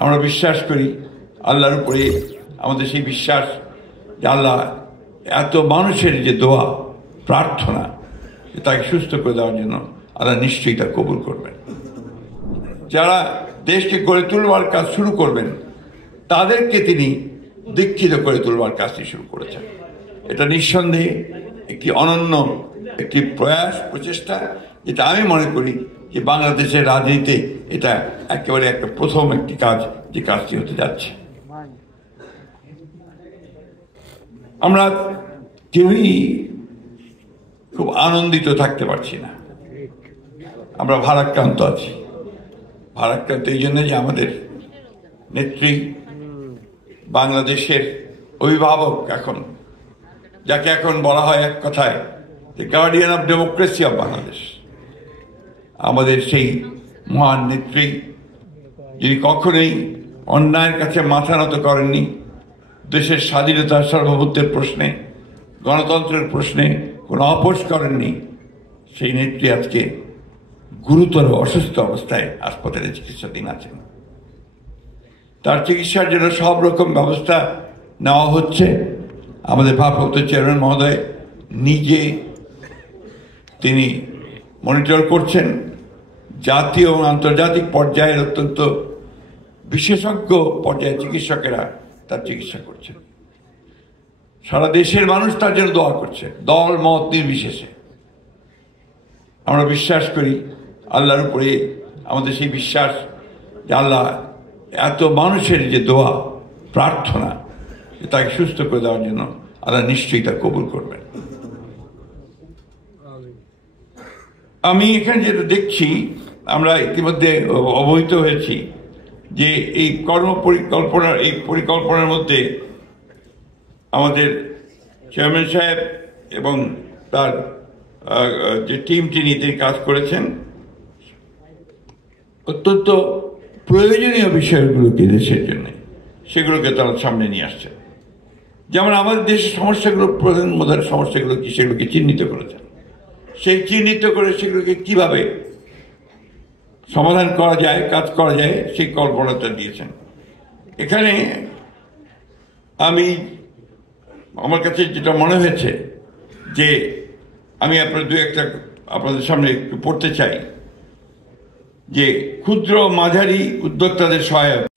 আমরা বিশ্বাস করি আল্লাহর উপরে আমাদের সেই বিশ্বাস যে আল্লাহ এত মানুষের যে দোয়া প্রার্থনা তাকে সুস্থ করে দেওয়ার জন্য আল্লাহ নিশ্চয়ই তা কবুল করবেন। যারা দেশকে গড়ে তুলবার কাজ শুরু করবেন তাদেরকে তিনি দীক্ষিত করে তুলবার কাজটি শুরু করেছেন। এটা নিঃসন্দেহে একটি অনন্য একটি প্রচেষ্টা, যেটা আমি মনে করি যে বাংলাদেশের রাজনীতিতে এটা একেবারে একটা প্রথম একটি কাজ, যে কাজটি হতে যাচ্ছে। আমরা কেউই খুব আনন্দিত থাকতে পারছি না, আমরা ভারাক্রান্ত আছি। ভারাক্রান্ত এই জন্য যে আমাদের নেত্রী, বাংলাদেশের অভিভাবক, যাকে এখন বলা হয় এক কথায় the guardian of democracy of Bangladesh, আমাদের সেই মহান নেত্রী, যিনি কখনোই অন্যায়ের কাছে মাথা নত করেননি, দেশের স্বাধীনতা সার্বভৌমত্বের প্রশ্নে, গণতন্ত্রের প্রশ্নে কোনো আপোষ করেননি, সেই নেত্রী আজকে গুরুতর অসুস্থ অবস্থায় হাসপাতালে চিকিৎসাধীন আছেন। তার চিকিৎসার জন্য সব রকম ব্যবস্থা নেওয়া হচ্ছে। আমাদের ভারপ্রাপ্ত চেয়ারম্যান মহোদয় নিজে তিনি মনিটর করছেন। জাতীয় এবং আন্তর্জাতিক পর্যায়ের অত্যন্ত বিশেষজ্ঞ পর্যায়ের চিকিৎসকেরা তার চিকিৎসা করছেন। সারা দেশের মানুষ তার জন্য দোয়া করছে, দল মত নির্বিশেষে। আমরা বিশ্বাস করি আল্লাহর উপরে আমাদের সেই বিশ্বাস যে আল্লাহ এত মানুষের যে দোয়া প্রার্থনা তাকে সুস্থ করে দেওয়ার জন্য আল্লাহ নিশ্চয়ই তা কবুল করবেন। আমি এখানে যেটা দেখছি, আমরা ইতিমধ্যে অবহিত হয়েছি যে এই পরিকল্পনার মধ্যে আমাদের চেয়ারম্যান সাহেব এবং তার যে টিমটি নিয়ে তিনি কাজ করেছেন, অত্যন্ত প্রয়োজনীয় বিষয়গুলোকে দেশের জন্য সেগুলোকে তারা সামনে নিয়ে আসছেন। যেমন আমাদের দেশের সমস্যাগুলো, প্রধান সমস্যাগুলো কি সেগুলোকে চিহ্নিত করেছেন, সেই চিহ্নিত করে সেগুলোকে কিভাবে সমাধান করা যায়, কাজ করা যায়, সেই কল্পনাটা দিয়েছেন। এখানে আমার কাছে যেটা মনে হয়েছে যে আমি আপনাদের সামনে একটু পড়তে চাই যে ক্ষুদ্র মাঝারি উদ্যোক্তাদের সহায়তা।